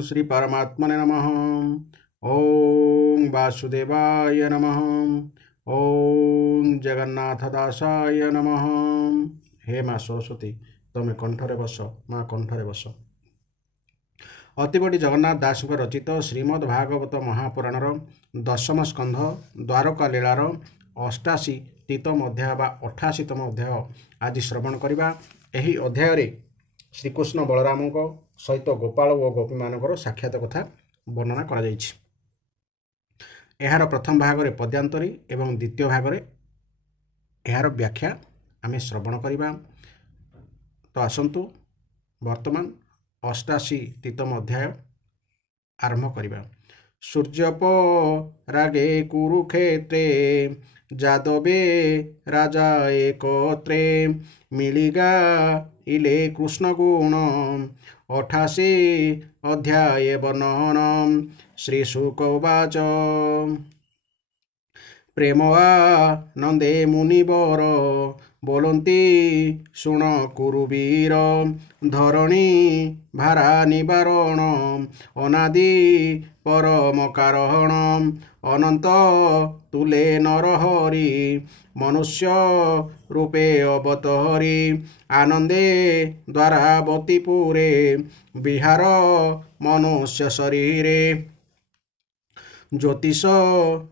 श्री परमात्मने नमः। ओम वासुदेवाय नमः। ओम जगन्नाथदासाय नमः। हे माँ सरस्वती तमे कंठरे बस, माँ कंठरे बस। अतिबड़ी जगन्नाथ दास रचित श्रीमद् भागवत महापुराणर दशम स्कंध द्वारका लीलार 88तम अध्याय बा 88तम अध्याय आज श्रवण करवा। एही अध्याय श्रीकृष्ण बलराम सहित गोपाल और गोपी मानकर साक्षात कथा वर्णना करा जायछि। एहार प्रथम भागरे पद्यांतरी एवं द्वितीय भागरे एहार व्याख्या आमे श्रवण करवा। तो आसंतु वर्तमान 88तम अध्याय आरंभ करवा। सूर्यप रागे कुरुक्षेत्रे जादवे राजा एकत्रे मिलिगा इले कृष्ण गुण 88 अध्याय वर्णन। श्री शुक उवाच प्रेमवा नंदे मुनिवर बोलंती शुण कुरुवीर धरणी भारा निवारण अनादि परम कारण अनंत तुले नरहरि मनुष्य रूपे अवतहरि आनंदे द्वारावतीपुरे विहार मनुष्य शरीरे ज्योतिष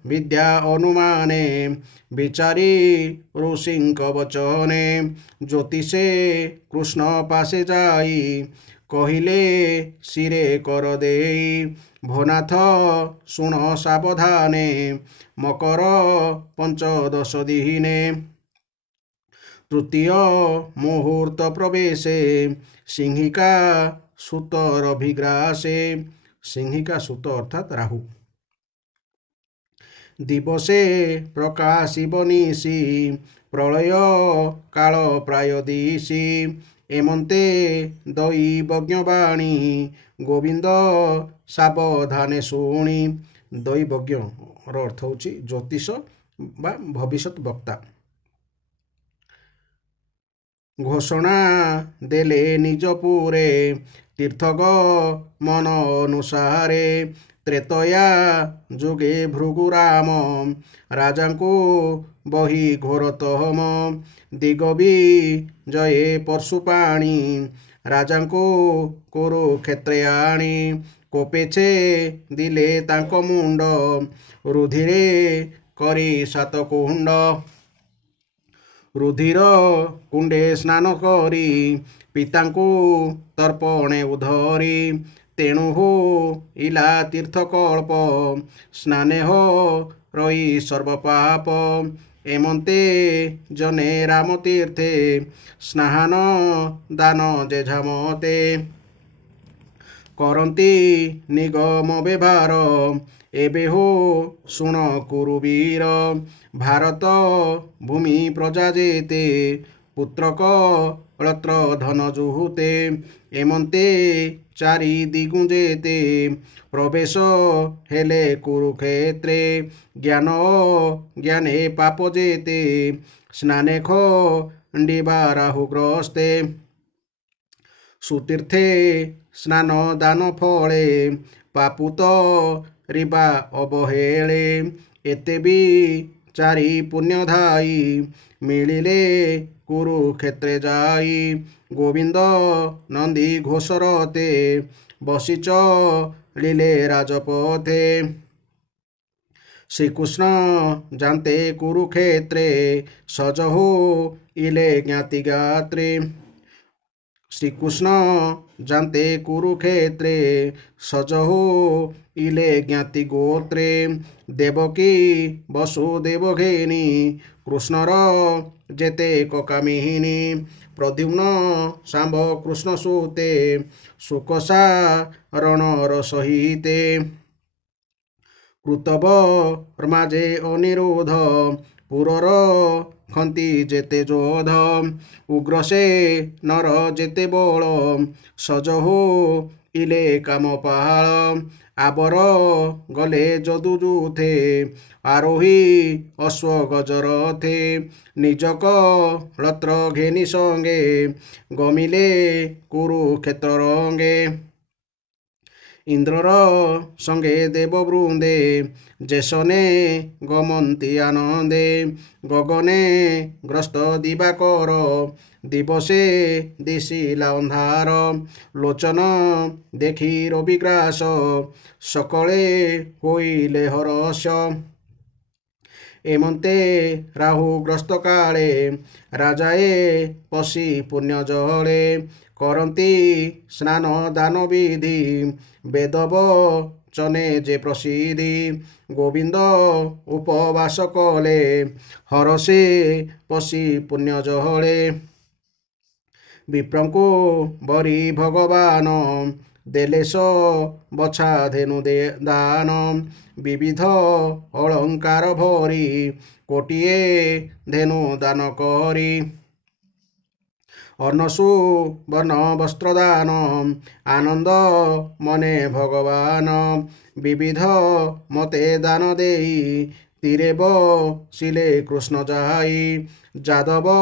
विद्या अनुमाने विचारी ऋषिंक वचने ज्योतिषे कृष्ण पासे जाई कहिले सिरे कर देई भोनाथ शुण सावधाने मकर पंचदश दिने तृतीय मुहूर्त प्रवेशे सिंहिका सूतर अभिग्रासे। सिंहिका सूत अर्थात राहु। दिवसे प्रकाशिब निशि प्रलय काल प्राय दिशि एमंते दैवज्ञवाणी गोविंद सावधाने शुणी। दैवज्ञ अर्थ होची ज्योतिष बा भविष्यत वक्ता। घोषणा देले निजपुरे तीर्थग मन अनुसारे त्रेतया जुगे भृगुराम राजांको बही घोरतम दिगबी जये परशुपाणी राजांको कुरुक्षेत्रे आणी कोपेछे दिले तांको मुंड रुधिरे करी सात कुंड रुधिर कुंडे स्नान करी पितांको तर्पणे उधरी तेणु हो इला तीर्थकल्प स्नाने हो रही सर्वपाप एमंते जने राम तीर्थे स्नान दान जेझामते करंती निगम व्यवहार एबे हो शुण कुरुवीर भारत भूमि प्रजा जेते पुत्रक लत्र धन जुहुते एमंते चारि दिगुंजेते प्रवेश हेले कुरुक्षेत्रे ज्ञान ज्ञाने पाप जेते स्नाने खंडिबा राहुग्रस्ते सुतीर्थे स्नान दान फले पापुत रिबा अवहेले एते भी चारि पुण्यधाई मिलिले कुरुक्षेत्रे जाई गोविंद नंदी घोषरते बसिच लीले राजपथे श्रीकृष्ण जानते कुरुक्षेत्रे सजहो इले ज्ञाति गात्रे। श्रीकृष्ण जानते कुरुक्षेत्रे सजहो इले ज्ञाति गोत्रे देवकी वसुदेव घेनी कृष्णर जेते ककामिहिनी प्रद्युम्न सांब कृष्ण सूते सुकसा रणर सहिते कृतव माजे अनिरोध पुरर खंती जेते जोध उग्रसे नर जेते बल सजहो इले कामपाल आबर गले जदुजुथे आरोही अश्व गजरथे निजक लत्र घेनी संगे गमिले कुरुक्षेत्र रंगे ଇନ୍ଦ୍ରର ସଙ୍ଗେ ଦେବ ବୃନ୍ଦେ ଯେସନେ ଗମନ୍ତି ଆନନ୍ଦେ ଗଗନେ ଗ୍ରସ୍ତ ଦିବାକର ଦିବସେ ଦିଶିଲା ଅନ୍ଧାର ଲୋଚନ ଦେଖି ରବିଗ୍ରାସ ସକଳେ ହୋଇଲେ ହରସ ଏମନ୍ତେ ରାହୁଗ୍ରସ୍ତ କାଳେ ରାଜାଏ ପଶି ପୁଣ୍ୟ ଜଳେ କରନ୍ତି ସ୍ନାନ ଦାନ ବିଧି ବେଦବ ଚନେ ଯେ ପ୍ରସିଦ୍ଧି ଗୋବିନ୍ଦ ଉପବାସ କଲେ ହରସେ ପଶି ପୁଣ୍ୟ ଜଳେ ବିପ୍ରଙ୍କୁ ବରି ଭଗବାନ ଦେଲେଶ ବଛା ଧେନୁ ଦାନ ବିବିଧ ଅଳଙ୍କାର ଭରି କୋଟିଏ ଧେନୁ ଦାନ କରି ଅନସୁ ବର୍ଣ୍ଣ ବସ୍ତ୍ରଦାନ ଆନନ୍ଦ ମନେ ଭଗବାନ ବିବିଧ ମତେ ଦାନ ଦେଇ ତୀରେ ବସିଲେ କୃଷ୍ଣ ଯାଇ ଯାଦବ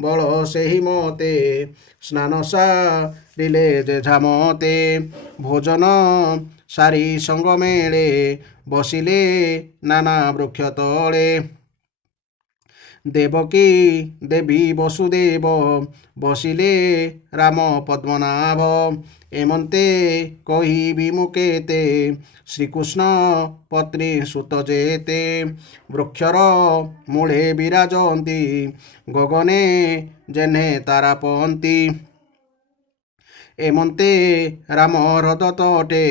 ବଳ ସେହି ମତେ ସ୍ନାନ ସାରିଲେ ଯେଝା ମତେ ଭୋଜନ ସାରି ସଙ୍ଗ ମେଳେ ବସିଲେ ନାନା ବୃକ୍ଷ ତଳେ ଦେବକୀ ଦେବୀ ବସୁଦେବ ବସିଲେ ରାମ ପଦ୍ମନାଭ ଏମନ୍ତେ କହିବି ମୁଁ କେତେ ଶ୍ରୀକୃଷ୍ଣ ପତ୍ନୀ ସୁତ ଯେତେ ବୃକ୍ଷର ମୂଳେ ବିରାଜନ୍ତି ଗଗନେ ଯେହ୍ନେ ତାରାପନ୍ତି ଏମନ୍ତେ ରାମ ହ୍ରଦ ତଟେ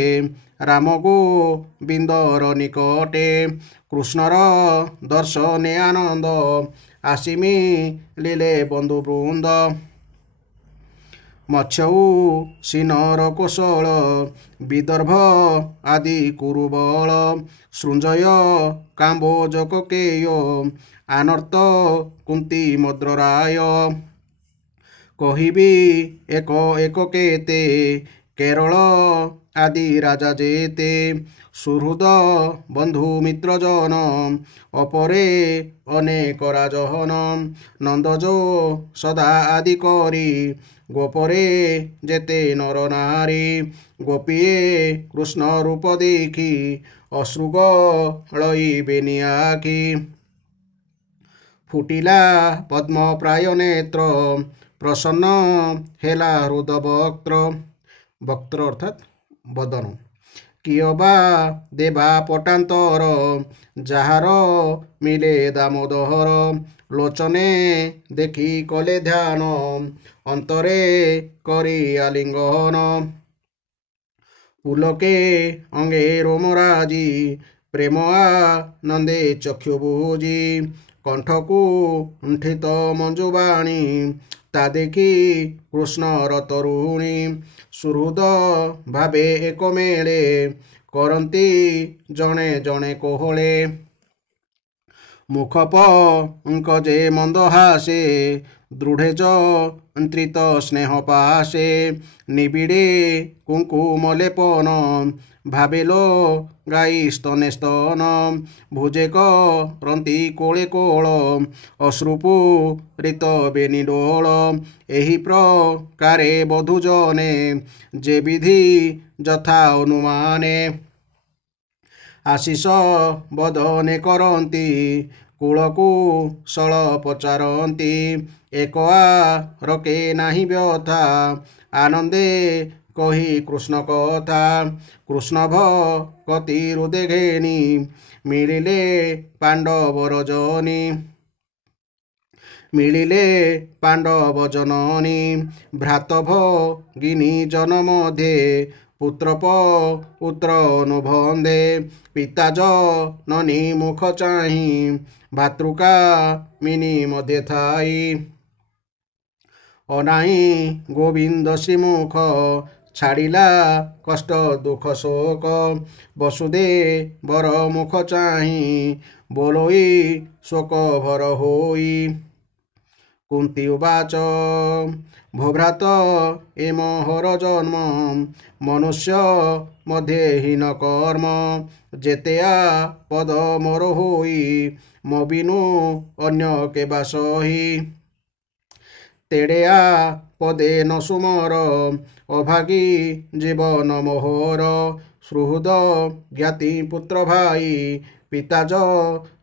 ରାମ ଗୋବିନ୍ଦର ନିକଟେ କୃଷ୍ଣର ଦର୍ଶନେ ଆନନ୍ଦ ଆସିମି ଲିଲେ ବନ୍ଧୁ ବୃନ୍ଦ ମତ୍ସ୍ୟଉ ସିନର କୋଶଳ ବିଦର୍ଭ ଆଦି କୁରୁବଳ ସୃଞ୍ଜୟ କାମ୍ବୋଜ କକେୟ ଆନର୍ତ କୁନ୍ତି ମଦ୍ରରାୟ କହିବି ଏକ ଏକ କେତେ କେରଳ ଆଦି ରାଜା ଯେତେ ସୁହୃଦ ବନ୍ଧୁ ମିତ୍ରଜନ ଅପରେ ଅନେକ ରାଜହନ ନନ୍ଦଯୋ ସଦା ଆଦି କରି ଗୋପରେ ଯେତେ ନର ନାରୀ ଗୋପୀଏ କୃଷ୍ଣ ରୂପ ଦେଖି ଅଶ୍ରୁଗ ଲଇବେନି ଆଖି ଫୁଟିଲା ପଦ୍ମ ପ୍ରାୟ ନେତ୍ର ପ୍ରସନ୍ନ ହେଲା ହୃଦ ବକ୍ତ୍ର ଅର୍ଥାତ୍ ବଦନ କିୟ ବା ଦେବା ପଟାନ୍ତର ଯାହାର ମିଳେ ଦାମୋଦର ଲୋଚନେ ଦେଖି କଲେ ଧ୍ୟାନ ଅନ୍ତରେ କରି ଆଲିଙ୍ଗନ ପୁଲକେ ଅଙ୍ଗେ ରୋମରାଜି ପ୍ରେମ ଆନନ୍ଦେ ଚକ୍ଷୁ ବୁଜି କଣ୍ଠକୁ ଉଣ୍ଠିତ ମଞ୍ଜୁବାଣୀ ତା ଦେଖି କୃଷ୍ଣର ତରୁଣୀ ସୁହୃଦ ଭାବେ ଏକ ମେଳେ କରନ୍ତି ଜଣେ ଜଣେ କୋହଳେ ମୁଖ ପଙ୍କ ଯେ ମନ୍ଦ ହାସେ ଦୃଢ଼େ ଯନ୍ତ୍ରିତ ସ୍ନେହ ପାସେ ନିବିଡ଼େ କୁଙ୍କୁମ ଲେପନ ଭାବେଲୋ ଗାଈ ସ୍ତନେ ସ୍ତନ ଭୁଜେ କରନ୍ତି କୋଳେ କୋଳ ଅଶ୍ରୁପୂରିତ ବେନି ଡୋଳ ଏହି ପ୍ରକାରେ ବଧୂଜନେ ଯେ ବିଧି ଯଥା ଅନୁମାନେ ଆଶିଷ ବଦନେ କରନ୍ତି କୂଳକୁ ସଳ ପଚାରନ୍ତି ଏକ ରକେ ନାହିଁ ବ୍ୟଥା ଆନନ୍ଦେ କହି କୃଷ୍ଣ କଥା କୃଷ୍ଣ ଭକତି ହୃଦେ ଘେନି ମିଳିଲେ ପାଣ୍ଡବର ଜନି ମିଳିଲେ ପାଣ୍ଡବ ଜନନୀ ଭ୍ରାତ ଭଗିନୀ ଜନ ମଧ୍ୟେ ପୁତ୍ର ପୁତ୍ର ଅନୁବନ୍ଧେ ପିତା ଜନନୀ ମୁଖ ଚାହିଁ ଭାତୃକାମିନୀ ମଧ୍ୟ ଥାଇ ଅନାଇ ଗୋବିନ୍ଦ ଶ୍ରୀମୁଖ ଛାଡ଼ିଲା କଷ୍ଟ ଦୁଃଖ ଶୋକ ବସୁଦେବର ମୁଖ ଚାହିଁ ବୋଲୋଇ ଶୋକ ଭର ହୋଇ କୁନ୍ତି ଉବାଚ ଭୋଭ୍ରାତ ଏ ମୋହର ଜନ୍ମ ମନୁଷ୍ୟ ମଧ୍ୟେ ହୀନ କର୍ମ ଯେତେ ପଦ ମୋର ହୋଇ ମୋ ବିନୁ ଅନ୍ୟ କେବା ସହି ତେଡ଼େଆ ପଦେ ନ ସୁମର ଅଭାଗୀ ଜୀବନ ମୋହର ସୁହୃଦ ଜ୍ଞାତି ପୁତ୍ର ଭାଇ ପିତାଜ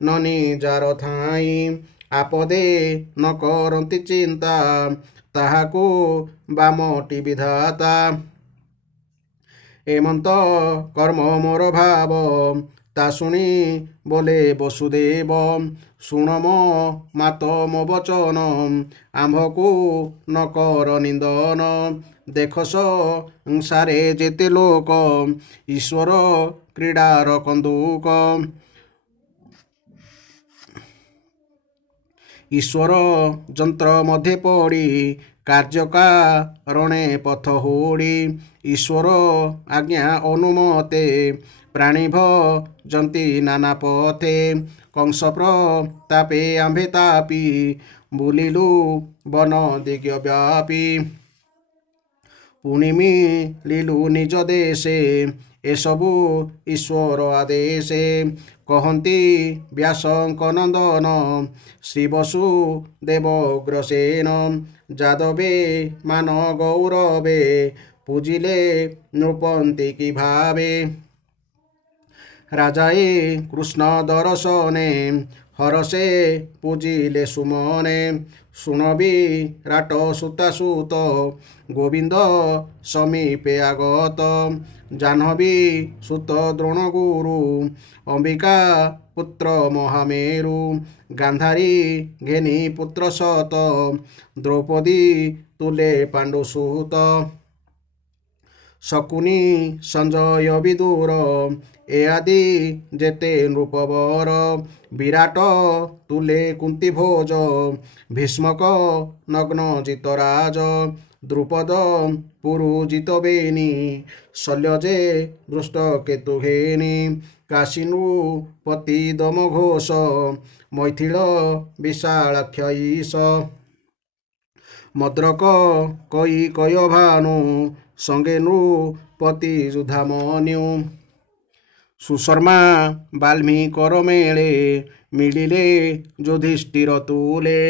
ନନି ଯାର ଥାଇ ଆପଦେ ନ କରନ୍ତି ଚିନ୍ତା ତାହାକୁ ବାମଟି ବିଧାତା ଏମନ୍ତ କର୍ମ ମୋର ଭାବ ତା ଶୁଣି ବୋଲେ ବସୁଦେବ ଶୁଣ ମୋ ମାତ ମୋ ବଚନ ଆମ୍ଭକୁ ନ କର ନିନ୍ଦନ ଦେଖ ସଂସାରେ ଯେତେ ଲୋକ ଈଶ୍ୱର କ୍ରୀଡ଼ାର କନ୍ଦୁକ ଈଶ୍ୱର ଯନ୍ତ୍ର ମଧ୍ୟରେ ପଡ଼ି କାର୍ଯ୍ୟକାରଣେ ପଥ ହୁଡ଼ି ଈଶ୍ୱର ଆଜ୍ଞା ଅନୁମତେ ପ୍ରାଣୀ ଭଜନ୍ତି ନାନା ପଥେ କଂସ ପ୍ରତାପେ ଆମ୍ଭେ ତାପି ବୁଲିଲୁ ବନ ଦିଗ୍ୟ ବ୍ୟାପୀ ପୁଣି ମିଳିଲୁ ନିଜ ଦେଶେ ଏସବୁ ଈଶ୍ୱର ଆଦେଶେ କହନ୍ତି ବ୍ୟାସଙ୍କ ନନ୍ଦନ ଶ୍ରୀ ବସୁଦେବ ଅଗ୍ରସେନ ଯାଦବେ ମାନ ଗୌରବେ ପୂଜିଲେ ନୃପନ୍ତି କି ଭାବେ ରାଜାଏ କୃଷ୍ଣ ଦର୍ଶନେ ହରସେ ପୂଜିଲେ ସୁମନେ ଶୁଣବି ରାଟ ସୁତା ସୁତ ଗୋବିନ୍ଦ ସମୀପେ ଆଗତ ଜାହ୍ନବୀ ସୁତ ଦ୍ରୋଣ ଗୁରୁ ଅମ୍ବିକା ପୁତ୍ର ମହାମେରୁ ଗାନ୍ଧାରୀ ଘେନି ପୁତ୍ର ସତ ଦ୍ରୌପଦୀ ତୁଲେ ପାଣ୍ଡୁ ସୁତ ଶକୁନି ସଞ୍ଜୟ ବିଦୁର ଏ ଆଦି ଯେତେ ନୃପବର ବିରାଟ ତୁଲେ କୁନ୍ତି ଭୋଜ ଭୀଷ୍ମକ ନଗ୍ନ ଜିତରାଜ ଦ୍ରୁପଦ ପୁରୁଜିତ ବେନି ଶଲ୍ୟ ଯେ ଦୃଷ୍ଟ କେତୁ ଘେନି କାଶୀନୃପତି ଦମ ଘୋଷ ମୈଥିଳ ବିଶାଳାକ୍ଷ ଈଶ ମଦ୍ରକ କଇ କୟ ଭାନୁ ସଙ୍ଗେ ନୃପତି ଯୁଧାମନ୍ୟୁ ସୁଶର୍ମା ବାଲ୍ମୀକର ମେଳେ ମିଳିଲେ ଯୁଧିଷ୍ଠିର ତୁଲେ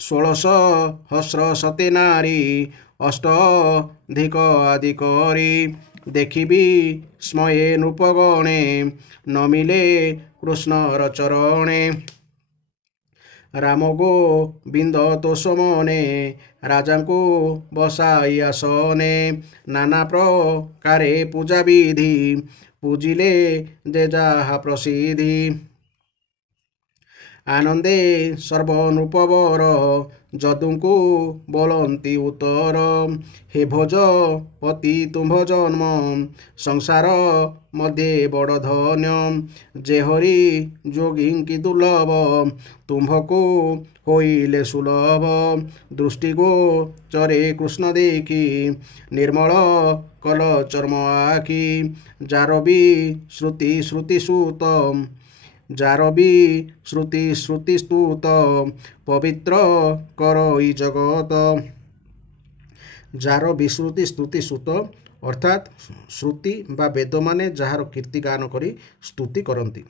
16,000 ସତେ ନାରୀ ଅଷ୍ଟଧିକ ଆଦି କରି ଦେଖିବି ସ୍ମୟେ ନୃପଗଣେ ନମିଲେ କୃଷ୍ଣର ଚରଣେ ରାମ ଗୋବିନ୍ଦ ତୋଷମନେ ରାଜାଙ୍କୁ ବସାଇ ଆସନେ ନାନା ପ୍ରକାରେ ପୂଜା ବିଧି ପୂଜିଲେ ଯେ ଯାହା ପ୍ରସିଦ୍ଧି ଆନନ୍ଦେ ସର୍ବ ନୃପବର ଯଦୁଙ୍କୁ ବୋଲନ୍ତି ଉତ୍ତର ହେ ଭୋଜପତି ତୁମ୍ଭ ଜନ୍ମ ସଂସାର ମଧ୍ୟେ ବଡ଼ ଧନ୍ୟ ଯେ ହରି ଯୋଗୀଙ୍କି ଦୁର୍ଲଭ ତୁମ୍ଭକୁ ହୋଇଲେ ସୁଲଭ ଦୃଷ୍ଟି ଗୋଚରେ କୃଷ୍ଣ ଦେଖି ନିର୍ମଳ କଲ ଚର୍ମ ଆଖି ଯାର ବି ଶ୍ରୁତି ସୁତ ଯାର ବି ଶ୍ରୁତି ସ୍ତୁତ ପବିତ୍ର କରଇ ଜଗତ ଯାର ବିଶ୍ରୁତି ସ୍ତୁତି ସୁତ ଅର୍ଥାତ୍ ଶ୍ରୁତି ବା ବେଦମାନେ ଯାହାର କୀର୍ତ୍ତି ଗାନ କରି ସ୍ତୁତି କରନ୍ତି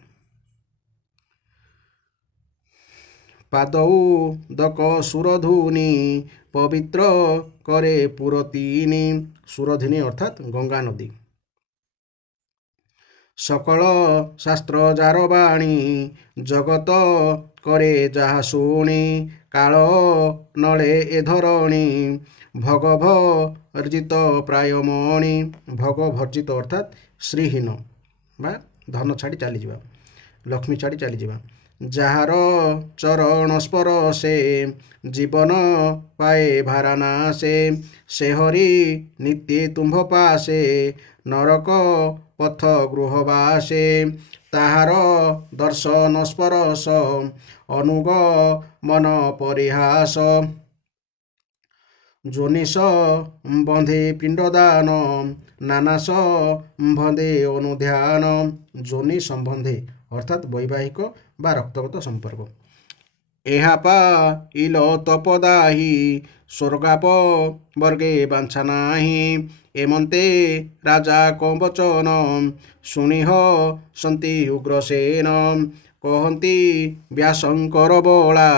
ପାଦଉଦକ ସୁରଧୁନି ପବିତ୍ର করে পুরতিনি সুরধিনী অর্থাৎ গঙ্গা নদী সকল শাস্ত্র যার বাণী জগত করে যাহা শুনি কাল নলে এ ধরণী ভগভর্জিত প্রায়মণি ভগভর্জিত অর্থাৎ শ্রীহীন বা ধন ছাড়ি চালিযা লক্ষ্মী ছাড়ি চালিযা যাহার চরণ স্পরশে জীবন পায়ে ভারানাশে সে হরি নিত্যে তুম্ভ পাশে নরক পথ গৃহবাসে তাহার দর্শন স্পরশ অনুগ মন পরিহাস যোনিষ বন্ধে পিণ্ডদান নানা সম্বন্ধে অনুধ্যান যোনি সম্বন্ধে অর্থাৎ বৈবাহিক বা রক্তগত সম্পর্ক ଏହା ପାଇଲ ତପଦାହି ସ୍ୱର୍ଗାପ ବର୍ଗେ ବାଞ୍ଛା ନାହିଁ ଏମନ୍ତେ ରାଜା କବଚନ ଶୁଣିହ ସନ୍ତି ଉଗ୍ରସେନ କହନ୍ତି ବ୍ୟାସଙ୍କର ବଳା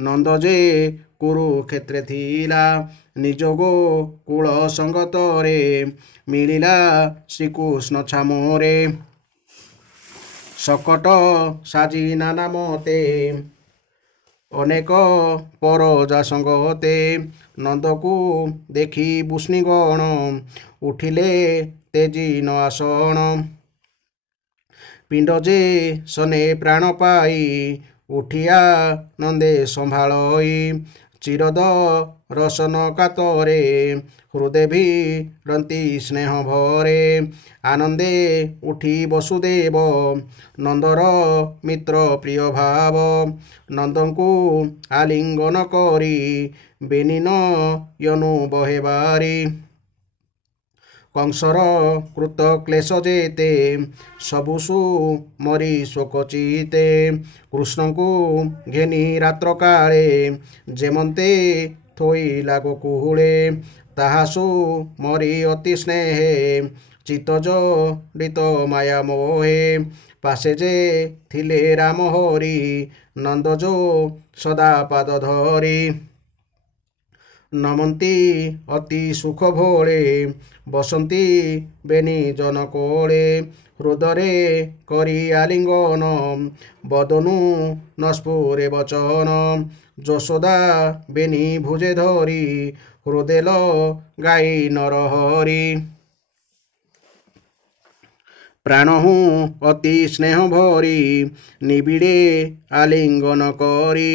ନନ୍ଦ ଯେ କୁରୁକ୍ଷେତ୍ରେ ଥିଲା ନିଜ ଗୋକୁଳ ସଙ୍ଗତରେ ମିଳିଲା ଶ୍ରୀକୃଷ୍ଣ ଛାମରେ ଶକଟ ସାଜି ନାନା ମତେ ଅନେକ ପରଜା ସଙ୍ଗତେ ନନ୍ଦକୁ ଦେଖି ବୃଷ୍ଣିଗଣ ଉଠିଲେ ତେଜି ନ ଆସନ ପିଣ୍ଡ ଯେ ସନେ ପ୍ରାଣ ପାଇ ଉଠିଆ ନନ୍ଦେ ସମ୍ଭାଳଇ ଚିରଦ ରସନ କାତରେ ହୃଦେ ଭିରନ୍ତି ସ୍ନେହ ଭରେ ଆନନ୍ଦେ ଉଠି ବସୁଦେବ ନନ୍ଦର ମିତ୍ର ପ୍ରିୟ ଭାବ ନନ୍ଦଙ୍କୁ ଆଲିଙ୍ଗନ କରି ବେନିନ ୟନୁ ବହେ ବାରି କଂସର କୃତ କ୍ଲେଶ ଯେତେ ସବୁ ସୁମରି ଶୋକ ଚିତେ କୃଷ୍ଣଙ୍କୁ ଘେନି ରାତ୍ର କାଳେ ଯେମନ୍ତେ ଥୋଇଲା ଗୋକୁଳେ ତାହା ସୁମରି ଅତି ସ୍ନେହେ ଚିତ୍ତ ଜଡ଼ିତ ମାୟା ମୋହେ ପାଶେ ଯେ ଥିଲେ ରାମ ହରି ନନ୍ଦ ଯୋ ସଦା ପାଦ ଧରି ନମନ୍ତି ଅତି ସୁଖ ଭୋଳେ ବସନ୍ତି ବେନି ଜନ କୋଳେ ହୃଦରେ କରି ଆଲିଙ୍ଗନ ବଦନୁ ନସ୍ଫୁରେ ବଚନ ଯଶୋଦା ବେନି ଭୁଜେ ଧରି ହୃଦେଲ ଗାଇ ନରହରି ପ୍ରାଣହୁ ଅତି ସ୍ନେହ ଭରି ନିବିଡ଼େ ଆଲିଙ୍ଗନ କରି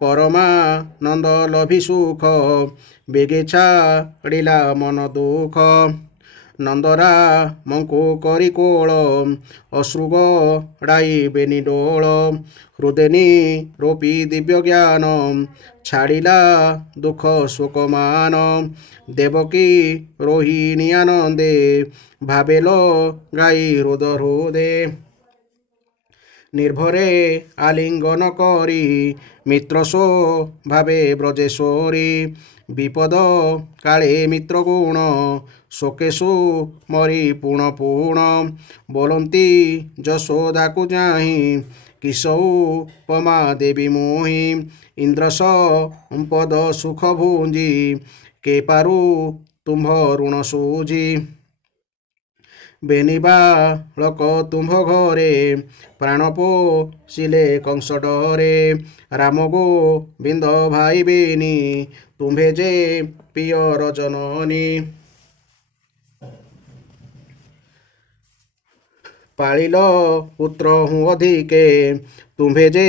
ପରମାନନ୍ଦ ଲଭି ସୁଖ ବେଗେ ଛାଡ଼ିଲା ମନ ଦୁଃଖ ନନ୍ଦରା ମଙ୍କୁ କରି କୋଳ ଅଶ୍ରୁଗ ଡାଇ ବେନି ଡୋଳ ହୃଦୟନି ରୋପି ଦିବ୍ୟ ଜ୍ଞାନ ଛାଡ଼ିଲା ଦୁଃଖ ଶୋକମାନ ଦେବକୀ ରୋହିଣୀ ଆନନ୍ଦେ ଭାବେଲ ଗାଇ ହୃଦ ହୃଦେ ନିର୍ଭରେ ଆଲିଙ୍ଗନ କରି ମିତ୍ର ସୋ ଭାବେ ବ୍ରଜେଶ୍ୱରୀ ବିପଦ କାଳେ ମିତ୍ର ଗୁଣ ଶୋକେଶୁ ମରି ପୁଣ ପୁଣ ବୋଲନ୍ତି ଯଶୋଦାକୁ ଯାହିଁ କିଶଉ ପମା ଦେବୀ ମୋହି ଇନ୍ଦ୍ର ସମ୍ପଦ ସୁଖ ଭୁଞ୍ଜି କେ ପାରୁ ତୁମ୍ଭ ଋଣ ସୁଝି ବେନିବା ଲୋକ ତୁମ୍ଭ ଘରେ ପ୍ରାଣ ପୋଷିଲେ କଂସ ଡରେ ରାମ ଗୋବିନ୍ଦ ଭାଇ ବେନି ତୁମ୍ଭେ ଯେ ପିୟର ଜନନୀ ପାଳିଲ ପୁତ୍ର ହୁଁ ଅଧିକେ ତୁମ୍ଭେ ଯେ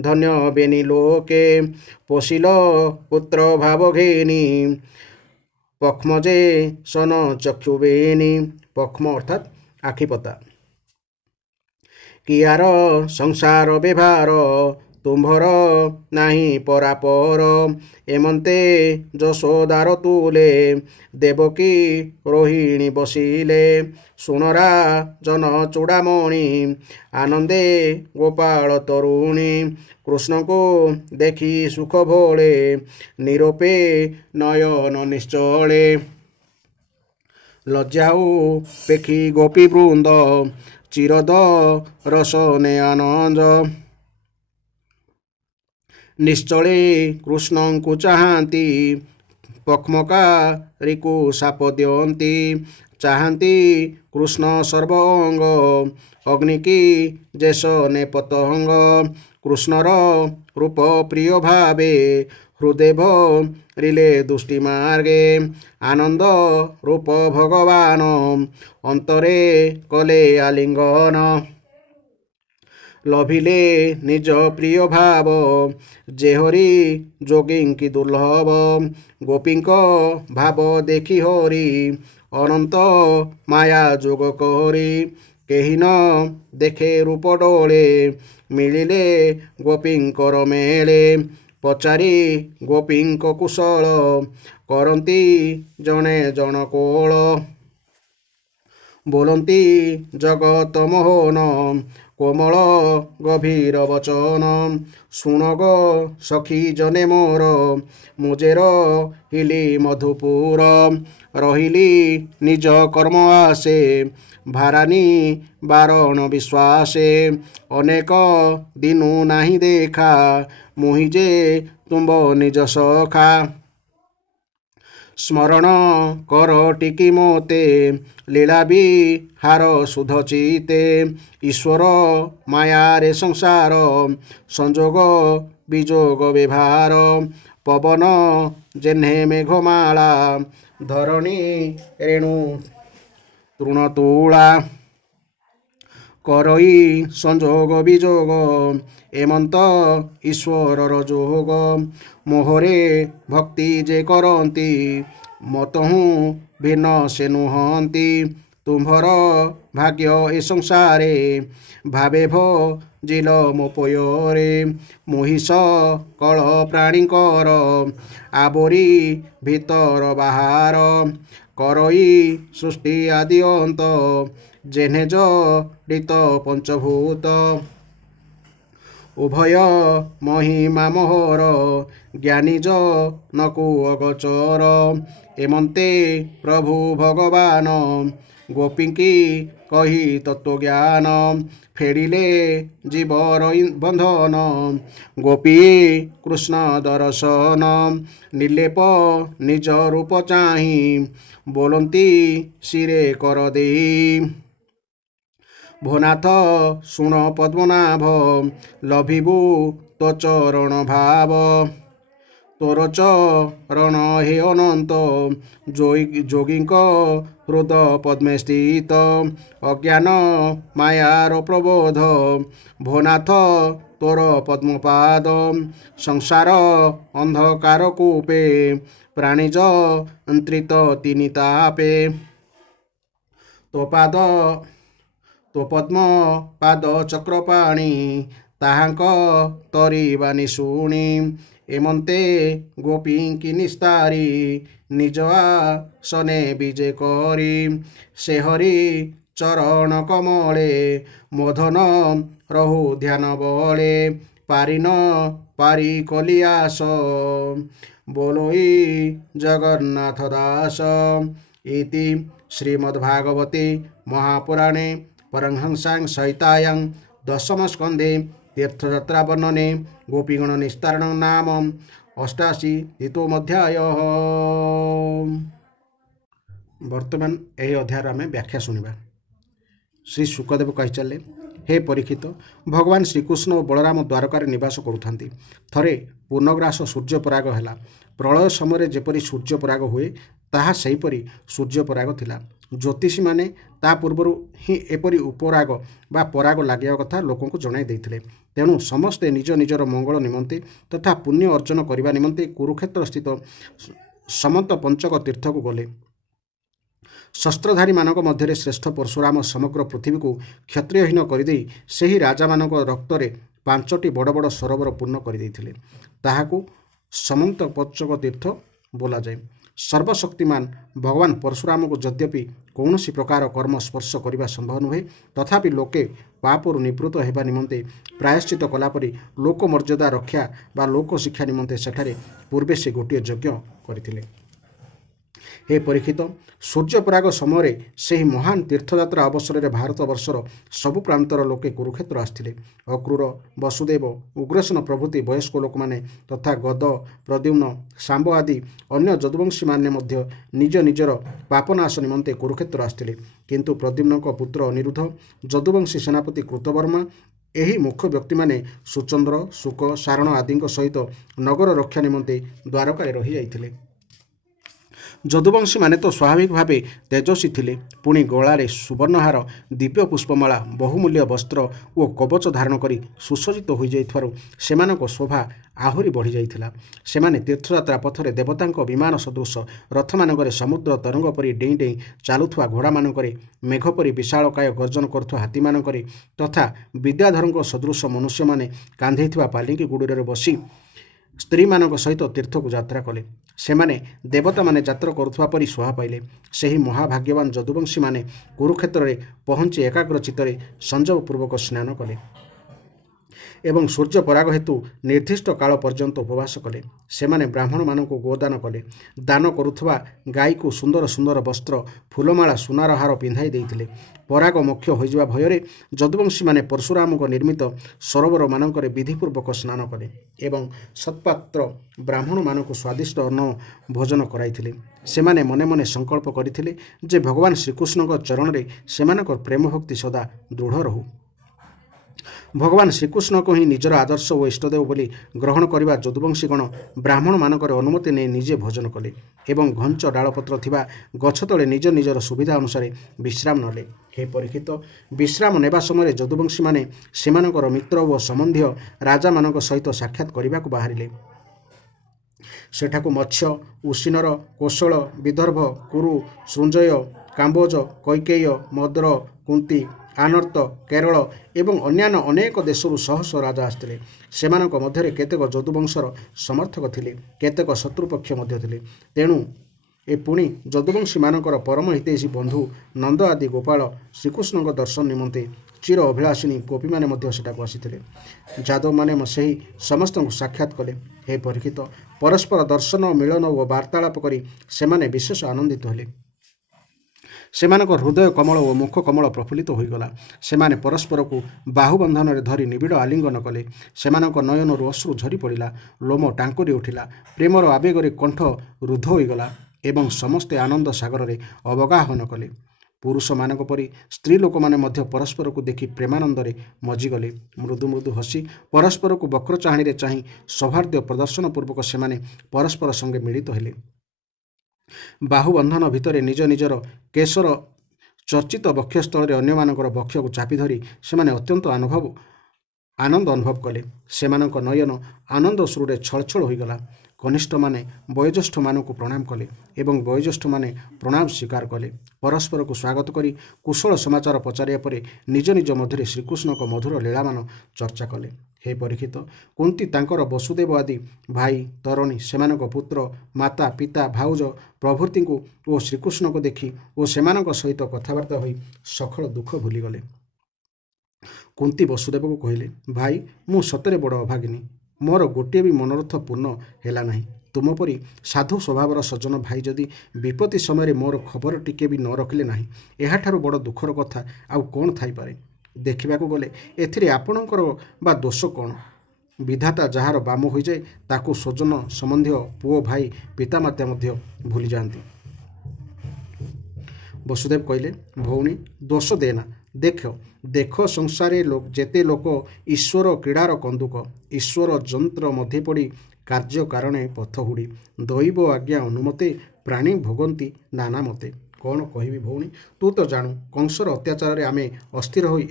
ଧନ୍ୟ ବେନି ଲୋକେ ପୋଷିଲ ପୁତ୍ର ଭାବ ଘେନି ପକ୍ଷ୍ମ ଯେ ସନ ଚକ୍ଷୁ ବେନି ପକ୍ଷ୍ମ ଅର୍ଥାତ୍ ଆଖିପତା କିଆର ସଂସାର ବ୍ୟବହାର ତୁମ୍ଭର ନାହିଁ ପରାପର ଏମନ୍ତେ ଯଶୋଦାର ତୁଲେ ଦେବକୀ ରୋହିଣୀ ବସିଲେ ଶୁଣରା ଜନ ଚୂଡ଼ାମଣି ଆନନ୍ଦେ ଗୋପାଳ ତରୁଣୀ କୃଷ୍ଣଙ୍କୁ ଦେଖି ସୁଖ ଭୋଳେ ନିରୋପେ ନୟନ ନିଶ୍ଚଳେ ଲଜ୍ଜାଉ ପେଖି ଗୋପୀ ବୃନ୍ଦ ଚିରଦ ରସନେ ଆନନ୍ଦ ନିଶ୍ଚଳେ କୃଷ୍ଣଙ୍କୁ ଚାହାନ୍ତି ପକ୍ଷ୍ମକାରୀକୁ ସାପ ଦିଅନ୍ତି ଚାହାନ୍ତି କୃଷ୍ଣ ସର୍ବଅଙ୍ଗ ଅଗ୍ନିକି ଯେସନେ ପତଙ୍ଗ କୃଷ୍ଣର ରୂପ ପ୍ରିୟ ଭାବେ ହୃଦେବ ରିଲେ ଦୁଷ୍ଟି ମାର୍ଗେ ଆନନ୍ଦ ରୂପ ଭଗବାନ ଅନ୍ତରେ କଲେ ଆଲିଙ୍ଗନ ଲଭିଲେ ନିଜ ପ୍ରିୟ ଭାବ ଯେହରି ଯୋଗୀଙ୍କି ଦୁର୍ଲଭ ଗୋପୀଙ୍କ ଭାବ ଦେଖି ହରି ଅନନ୍ତ ମାୟା ଯୋଗ କରି କେହି ନ ଦେଖେ ରୂପ ଡୋଳେ ମିଳିଲେ ଗୋପୀଙ୍କର ମେଳେ ପଚାରି ଗୋପୀଙ୍କ କୁଶଳ କରନ୍ତି ଜଣେ ଜଣ କୋଳ बोलती जगत मोहन कोमल गभीर वचन शुण गो सखी जने मोर मुजेर हिली मधुपुर रहिली निज कर्म आसे भारानी बारण विश्वासे अनेक दिनु नाही देखा मुहिजे तुम्ब निज सखा स्मरण कर टिकी मोते लीला हार सुध चिते ईश्वर माया रे संसार संजोग विजोग व्यवहार पवन जेन्हे मेघमाला धरणी रेणु तृणतुला करई संजोग विजोग एमंत ईश्वर जोग मोहरे भक्ति जे करती मतहु भिन्न से नुहंती तुम्भर भाग्य ए संसारे भावे भो जिल मोपयोरे मोहिष कल प्राणीकर आबोरी भीतर बाहार करई सृष्टि आदि अंत जेने जड़ित पंचभूत उभय महिमा मोहर ज्ञानी नकु अगचर एमंते प्रभु भगवान गोपींकी कही तत्वज्ञान फेरिले जीवर बंधन गोपी कृष्ण दर्शन निर्लेप निज रूप चाही बोलती सिरे कर दे भोनाथ शुण पद्मनाभ लभिबु तो चरण भाव तोर चरण हे अनंत जोगी हृद पद्मे स्थित अज्ञान मायार प्रबोध भोनाथ तोर पद्मपाद संसार अंधकार कूपे प्राणिज अंतरित तीनि तापे तो पाद तो पद्म पाद चक्रपाणी ताहांक तरी बानी शुणी एमंते गोपींकी निस्तारी निज आसने विजे करी से हरि चरण कमले मोधन रहु ध्यान बले पारिन पारी कलियास बोलोई जगन्नाथ दास इति श्रीमद्भागवते महापुराणे परमहंसां संहितायां दशम स्कंधे तीर्थयात्रा वर्णने गोपीगण निस्तारण नाम 88 अध्याय। वर्तमान यही अध्याय आम व्याख्या शुणा। श्री शुकदेव कही चले, हे परीक्षित, भगवान श्रीकृष्ण और बलराम द्वारकार निवास करुथांती। थरे पूर्णग्रास सूर्यपराग है। प्रलय समय जेपरी सूर्यपराग हुए ताहा सेहीपरि सूर्यपराग थिला। ज्योतिषी माने ता पूर्वर ही एपरी उपराग बा पराग लगे कथा लोक जणाई देइथिले। तेणु समस्ते निज निजर मंगल निमंते तथा पुण्य अर्जन करने निमंते कुरुक्षेत्र स्थित समंत पंचक तीर्थ को गले। शस्त्रधारी मानक मध्य श्रेष्ठ परशुराम समग्र पृथ्वी को क्षत्रियहीन करदे ସେହି राजा मानक रक्तरे 5टी बड़ बड़ सरोवर पूर्ण कर ताहाकु समंत पंचक तीर्थ बोला जाए। सर्वशक्तिमान भगवान परशुराम को यद्यपि कौन प्रकार कर्म स्पर्श करने संभव नुहे तथापि लोके पापरु निवृत्त होगा निमंते प्रायश्चित कलापरि लोक मर्यादा रक्षा बा लोक शिक्षा निमंते सेठारे पूर्वे से गोटे यज्ञ करथिले। हे परीक्षित, सूर्यपराग समय से महान तीर्थयात्रा अवसर में भारत वर्षर सबु प्रांतर लोके कुरुक्षेत्र आसथिले। अक्रूर, वसुदेव, उग्रसेन प्रभृति वयस्क लोक माने तथा गद, प्रद्युम्न, सांब आदि अन्य जदुवंशी माने मध्य निज निजर पापनाश निमंते कुरुक्षेत्र आसथिले। किंतु प्रद्युम्न पुत्र अनिरुद्ध, जदुवंशी सेनापति कृतवर्मा एही मुख्य व्यक्ति माने सुचंद्र, शुक, सारण आदि सहित नगर रक्षा निमंते द्वारका रही जाइथिले। जदुवंशी माने तो स्वाभाविक भावे तेजस्वी थिले, पुणी गलारे सुवर्णहार, दिव्य पुष्पमाला, बहुमूल्य वस्त्र और कवच धारण करी सुसज्जित हो जाइथारु सेमानक शोभा आहुरी बढ़ी जाइथिला। सेमाने तीर्थयात्रा पथरे देवतांक विमान सदृश रथमानकरे समुद्र तरंग परी डेई डेई चालुथुवा घोड़ा मानकरे, मेघ परी विशालकाय गर्जन करुथुवा हाथी मानकरे तथा विद्याधरंक सदृश मनुष्य माने कांधेइथुवा पालिंकी गुडुरे बसी ସ୍ତ୍ରୀମାନଙ୍କ ସହିତ ତୀର୍ଥକୁ ଯାତ୍ରା କଲେ। ସେମାନେ ଦେବତାମାନେ ଯାତ୍ରା କରୁଥିବା ପରି ଶୋଭା ପାଇଲେ। ସେହି ମହାଭାଗ୍ୟବାନ ଯଦୁବଂଶୀମାନେ କୁରୁକ୍ଷେତ୍ରରେ ପହଞ୍ଚି ଏକାଗ୍ର ଚିତ୍ତରେ ସଂଯମପୂର୍ବକ ସ୍ନାନ କଲେ ଏବଂ ସୂର୍ଯ୍ୟ ପରାଗ ହେତୁ ନିର୍ଦ୍ଦିଷ୍ଟ କାଳ ପର୍ଯ୍ୟନ୍ତ ଉପବାସ କଲେ। ସେମାନେ ବ୍ରାହ୍ମଣମାନଙ୍କୁ ଗୋଦାନ କଲେ। ଦାନ କରୁଥିବା ଗାଈକୁ ସୁନ୍ଦର ସୁନ୍ଦର ବସ୍ତ୍ର, ଫୁଲମାଳା, ସୁନାର ହାର ପିନ୍ଧାଇ ଦେଇଥିଲେ। ପରାଗ ମୋକ୍ଷ ହୋଇଯିବା ଭୟରେ ଯଦୁବଂଶୀମାନେ ପରଶୁରାମଙ୍କ ନିର୍ମିତ ସରୋବରମାନଙ୍କରେ ବିଧିପୂର୍ବକ ସ୍ନାନ କଲେ ଏବଂ ସତ୍ପାତ୍ର ବ୍ରାହ୍ମଣମାନଙ୍କୁ ସ୍ୱାଦିଷ୍ଟ ଅନ୍ନ ଭୋଜନ କରାଇଥିଲେ। ସେମାନେ ମନେ ମନେ ସଂକଳ୍ପ କରିଥିଲେ ଯେ ଭଗବାନ ଶ୍ରୀକୃଷ୍ଣଙ୍କ ଚରଣରେ ସେମାନଙ୍କର ପ୍ରେମ ଭକ୍ତି ସଦା ଦୃଢ଼ ରହୁ। ଭଗବାନ ଶ୍ରୀକୃଷ୍ଣଙ୍କୁ ହିଁ ନିଜର ଆଦର୍ଶ ଓ ଇଷ୍ଟଦେବ ବୋଲି ଗ୍ରହଣ କରିବା ଯଦୁବଂଶୀଗଣ ବ୍ରାହ୍ମଣମାନଙ୍କର ଅନୁମତି ନେଇ ନିଜେ ଭୋଜନ କଲେ ଏବଂ ଘଞ୍ଚ ଡାଳପତ୍ର ଥିବା ଗଛ ତଳେ ନିଜ ନିଜର ସୁବିଧା ଅନୁସାରେ ବିଶ୍ରାମ ନେଲେ। ହେ ପରୀକ୍ଷିତ, ବିଶ୍ରାମ ନେବା ସମୟରେ ଯଦୁବଂଶୀମାନେ ସେମାନଙ୍କର ମିତ୍ର ଓ ସମ୍ବନ୍ଧୀୟ ରାଜାମାନଙ୍କ ସହିତ ସାକ୍ଷାତ କରିବାକୁ ବାହାରିଲେ। ସେଠାକୁ ମତ୍ସ୍ୟ, ଉଶୀନର, କୋଶଳ, ବିଦର୍ଭ, କୁରୁ, ସୃଞ୍ଜୟ, କାମ୍ବୋଜ, କୈକେୟ, ମଦ୍ର, କୁନ୍ତୀ, ଆନର୍ତ, କେରଳ ଏବଂ ଅନ୍ୟାନ୍ୟ ଅନେକ ଦେଶରୁ ଶହ ଶହ ରାଜା ଆସିଥିଲେ। ସେମାନଙ୍କ ମଧ୍ୟରେ କେତେକ ଯଦୁବଂଶର ସମର୍ଥକ ଥିଲେ, କେତେକ ଶତ୍ରୁପକ୍ଷ ମଧ୍ୟ ଥିଲେ। ତେଣୁ ପୁଣି ଯଦୁବଂଶୀମାନଙ୍କର ପରମ ହିତୈଷୀ ବନ୍ଧୁ ନନ୍ଦ ଆଦି ଗୋପାଳ ଶ୍ରୀକୃଷ୍ଣଙ୍କ ଦର୍ଶନ ନିମନ୍ତେ ଚିର ଅଭିଳାଷିଣୀ ଗୋପୀମାନେ ମଧ୍ୟ ସେଠାକୁ ଆସିଥିଲେ। ଯାଦବମାନେ ସେହି ସମସ୍ତଙ୍କୁ ସାକ୍ଷାତ କଲେ। ହେ ପରୀକ୍ଷିତ, ପରସ୍ପର ଦର୍ଶନ, ମିଳନ ଓ ବାର୍ତ୍ତାଳାପ କରି ସେମାନେ ବିଶେଷ ଆନନ୍ଦିତ ହେଲେ। ସେମାନଙ୍କ ହୃଦୟ କମଳ ଓ ମୁଖ କମଳ ପ୍ରଫୁଲ୍ଲିତ ହୋଇଗଲା। ସେମାନେ ପରସ୍ପରକୁ ବାହୁବନ୍ଧନରେ ଧରି ନିବିଡ଼ ଆଲିଙ୍ଗନ କଲେ। ସେମାନଙ୍କ ନୟନରୁ ଅଶ୍ରୁ ଝରି ପଡ଼ିଲା, ଲୋମ ଟାଙ୍କୁରି ଉଠିଲା, ପ୍ରେମର ଆବେଗରେ କଣ୍ଠ ରୁଦ୍ଧ ହୋଇଗଲା ଏବଂ ସମସ୍ତେ ଆନନ୍ଦ ସାଗରରେ ଅବଗାହନ କଲେ। ପୁରୁଷମାନଙ୍କ ପରି ସ୍ତ୍ରୀ ଲୋକମାନେ ମଧ୍ୟ ପରସ୍ପରକୁ ଦେଖି ପ୍ରେମାନନ୍ଦରେ ମଜିଗଲେ। ମୃଦୁ ମୃଦୁ ହସି ପରସ୍ପରକୁ ବକ୍ର ଚାହାଣୀରେ ଚାହିଁ ସୌହାର୍ଦ୍ଦ୍ୟ ପ୍ରଦର୍ଶନ ପୂର୍ବକ ସେମାନେ ପରସ୍ପର ସଙ୍ଗେ ମିଳିତ ହେଲେ। ବାହୁବନ୍ଧନ ଭିତରେ ନିଜ ନିଜର କେଶର ଚର୍ଚ୍ଚିତ ବକ୍ଷସ୍ଥଳରେ ଅନ୍ୟମାନଙ୍କର ବକ୍ଷକୁ ଚାପି ଧରି ସେମାନେ ଅତ୍ୟନ୍ତ ଆନନ୍ଦ ଅନୁଭବ କଲେ। ସେମାନଙ୍କ ନୟନ ଆନନ୍ଦ ଅଶ୍ରୁରେ ଛଳଛଳ ହୋଇଗଲା। କନିଷ୍ଠମାନେ ବୟୋଜ୍ୟେଷ୍ଠମାନଙ୍କୁ ପ୍ରଣାମ କଲେ ଏବଂ ବୟୋଜ୍ୟେଷ୍ଠମାନେ ପ୍ରଣାମ ସ୍ୱୀକାର କଲେ। ପରସ୍ପରକୁ ସ୍ୱାଗତ କରି କୁଶଳ ସମାଚାର ପଚାରିବା ପରେ ନିଜ ନିଜ ମଧ୍ୟରେ ଶ୍ରୀକୃଷ୍ଣଙ୍କ ମଧୁର ଲୀଳାମାନ ଚର୍ଚ୍ଚା କଲେ। ହେ ପରୀକ୍ଷିତ, କୁନ୍ତୀ ତାଙ୍କର ବସୁଦେବ ଆଦି ଭାଇ, ତରୁଣୀ, ସେମାନଙ୍କ ପୁତ୍ର, ମାତା, ପିତା, ଭାଉଜ ପ୍ରଭୃତିଙ୍କୁ ଓ ଶ୍ରୀକୃଷ୍ଣଙ୍କୁ ଦେଖି ଓ ସେମାନଙ୍କ ସହିତ କଥାବାର୍ତ୍ତା ହୋଇ ସକଳ ଦୁଃଖ ଭୁଲିଗଲେ। କୁନ୍ତୀ ବସୁଦେବକୁ କହିଲେ, ଭାଇ, ମୁଁ ସତରେ ବଡ଼ ଅଭାଗିନୀ। ମୋର ଗୋଟିଏ ବି ମନୋରଥ ପୂର୍ଣ୍ଣ ହେଲା ନାହିଁ। ତୁମ ପରି ସାଧୁ ସ୍ୱଭାବର ସଜ୍ଜନ ଭାଇ ଯଦି ବିପତ୍ତି ସମୟରେ ମୋର ଖବର ଟିକେ ବି ନ ରଖିଲେ ନାହିଁ, ଏହାଠାରୁ ବଡ଼ ଦୁଃଖର କଥା ଆଉ କ'ଣ ଥାଇପାରେ? ଦେଖିବାକୁ ଗଲେ ଏଥିରେ ଆପଣଙ୍କର ବା ଦୋଷ କ'ଣ? ବିଧାତା ଯାହାର ବାମ ହୋଇଯାଏ ତାକୁ ସ୍ୱଜନ ସମ୍ବନ୍ଧୀୟ ପୁଅ, ଭାଇ, ପିତାମାତା ମଧ୍ୟ ଭୁଲିଯାଆନ୍ତି। ବସୁଦେବ କହିଲେ, ଭଉଣୀ, ଦୋଷ ଦେନା। ଦେଖ ସଂସାରେ ଯେତେ ଲୋକ ଈଶ୍ୱର କ୍ରୀଡ଼ାର କନ୍ଦୁକ, ଈଶ୍ୱର ଯନ୍ତ୍ର ମଧ୍ୟରେ ପଡ଼ି କାର୍ଯ୍ୟ କାରଣେ ପଥ ହୁଡ଼ି, ଦୈବ ଆଜ୍ଞା ଅନୁମତେ ପ୍ରାଣୀ ଭୋଗନ୍ତି ନାନା ମତେ। କ'ଣ କହିବି ଭଉଣୀ, ତୁ ତ ଜାଣୁ କଂସର ଅତ୍ୟାଚାରରେ ଆମେ ଅସ୍ଥିର ହୋଇ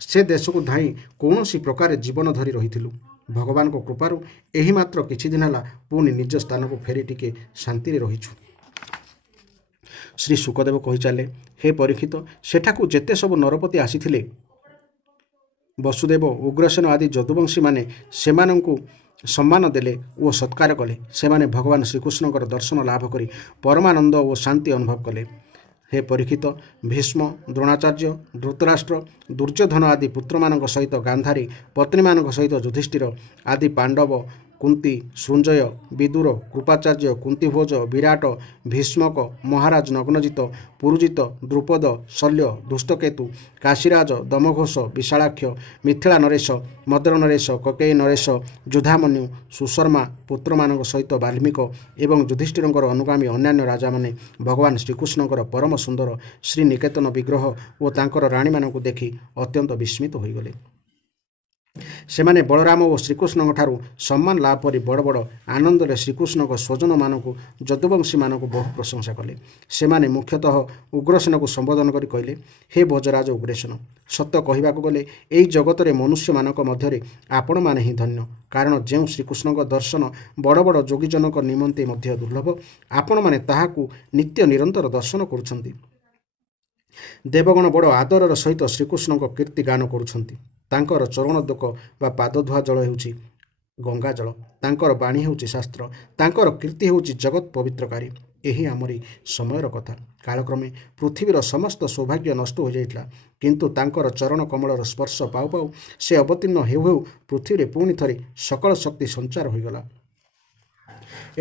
ସେ ଦେଶକୁ ଧାଇଁ କୌଣସି ପ୍ରକାରେ ଜୀବନ ଧରି ରହିଥିଲୁ। ଭଗବାନଙ୍କ କୃପାରୁ ଏହି ମାତ୍ର କିଛି ଦିନ ହେଲା ପୁଣି ନିଜ ସ୍ଥାନକୁ ଫେରି ଟିକେ ଶାନ୍ତିରେ ରହିଛୁ। ଶ୍ରୀ ଶୁକଦେବ କହିଚାଲେ, ହେ ପରୀକ୍ଷିତ, ସେଠାକୁ ଯେତେ ସବୁ ନରପତି ଆସିଥିଲେ, ବସୁଦେବ, ଉଗ୍ରସେନ ଆଦି ଯଦୁବଂଶୀମାନେ ସେମାନଙ୍କୁ ସମ୍ମାନ ଦେଲେ ଓ ସତ୍କାର କଲେ। ସେମାନେ ଭଗବାନ ଶ୍ରୀକୃଷ୍ଣଙ୍କର ଦର୍ଶନ ଲାଭ କରି ପରମାନନ୍ଦ ଓ ଶାନ୍ତି ଅନୁଭବ କଲେ। ହେ ପରୀକ୍ଷିତ, ଭୀଷ୍ମ, ଦ୍ରୋଣାଚାର୍ଯ୍ୟ, ଧୃତରାଷ୍ଟ୍ର, ଦୁର୍ଯ୍ୟୋଧନ ଆଦି ପୁତ୍ରମାନଙ୍କ ସହିତ ଗାନ୍ଧାରୀ, ପତ୍ନୀମାନଙ୍କ ସହିତ ଯୁଧିଷ୍ଠିର ଆଦି ପାଣ୍ଡବ, କୁନ୍ତୀ, ସୃଞ୍ଜୟ, ବିଦୁର, କୃପାଚାର୍ଯ୍ୟ, କୁନ୍ତୀଭୋଜ, ବିରାଟ, ଭୀଷ୍ମକ, ମହାରାଜ ନଗ୍ନଜିତ, ପୁରୁଜିତ, ଦ୍ରୁପଦ, ଶଲ୍ୟ, ଧୃଷ୍ଟକେତୁ, କାଶୀରାଜ, ଦମଘୋଷ, ବିଶାଳାକ୍ଷ, ମିଥିଳା ନରେଶ, ମଦ୍ର ନରେଶ, କକେଇ ନରେଶ, ଯୁଧାମନ୍ୟୁ, ସୁଶର୍ମା ପୁତ୍ରମାନଙ୍କ ସହିତ ବାଲ୍ମୀକ ଏବଂ ଯୁଧିଷ୍ଠିରଙ୍କର ଅନୁଗାମୀ ଅନ୍ୟାନ୍ୟ ରାଜାମାନେ ଭଗବାନ ଶ୍ରୀକୃଷ୍ଣଙ୍କର ପରମ ସୁନ୍ଦର ଶ୍ରୀନିକେତନ ବିଗ୍ରହ ଓ ତାଙ୍କର ରାଣୀମାନଙ୍କୁ ଦେଖି ଅତ୍ୟନ୍ତ ବିସ୍ମିତ ହୋଇଗଲେ। ସେମାନେ ବଳରାମ ଓ ଶ୍ରୀକୃଷ୍ଣଙ୍କ ଠାରୁ ସମ୍ମାନ ଲାଭ କରି ବଡ଼ ବଡ଼ ଆନନ୍ଦରେ ଶ୍ରୀକୃଷ୍ଣଙ୍କ ସ୍ୱଜନମାନଙ୍କୁ, ଯଦୁବଂଶୀମାନଙ୍କୁ ବହୁ ପ୍ରଶଂସା କଲେ। ସେମାନେ ମୁଖ୍ୟତଃ ଉଗ୍ରସେନକୁ ସମ୍ବୋଧନ କରି କହିଲେ, ହେ ଭୋଜରାଜ ଉଗ୍ରସେନ, ସତ କହିବାକୁ ଗଲେ ଏହି ଜଗତରେ ମନୁଷ୍ୟମାନଙ୍କ ମଧ୍ୟରେ ଆପଣମାନେ ହିଁ ଧନ୍ୟ। କାରଣ ଯେଉଁ ଶ୍ରୀକୃଷ୍ଣଙ୍କ ଦର୍ଶନ ବଡ଼ ବଡ଼ ଯୋଗୀଜନଙ୍କ ନିମନ୍ତେ ମଧ୍ୟ ଦୁର୍ଲଭ, ଆପଣମାନେ ତାହାକୁ ନିତ୍ୟ ନିରନ୍ତର ଦର୍ଶନ କରୁଛନ୍ତି। ଦେବଗଣ ବଡ଼ ଆଦରର ସହିତ ଶ୍ରୀକୃଷ୍ଣଙ୍କ କୀର୍ତ୍ତି ଗାନ କରୁଛନ୍ତି। ତାଙ୍କର ଚରଣୋଦକ ବା ପାଦଧୁଆ ଜଳ ହେଉଛି ଗଙ୍ଗାଜଳ, ତାଙ୍କର ବାଣୀ ହେଉଛି ଶାସ୍ତ୍ର, ତାଙ୍କର କୀର୍ତ୍ତି ହେଉଛି ଜଗତ୍ ପବିତ୍ରକାରୀ। ଏହି ଆମରି ସମୟର କଥା। କାଳକ୍ରମେ ପୃଥିବୀର ସମସ୍ତ ସୌଭାଗ୍ୟ ନଷ୍ଟ ହୋଇଯାଇଥିଲା, କିନ୍ତୁ ତାଙ୍କର ଚରଣ କମଳର ସ୍ପର୍ଶ ପାଉ ପାଉ ସେ ଅବତୀର୍ଣ୍ଣ ହେଉ ହେଉ ପୃଥିବୀରେ ପୁଣି ଥରେ ସକଳ ଶକ୍ତି ସଞ୍ଚାର ହୋଇଗଲା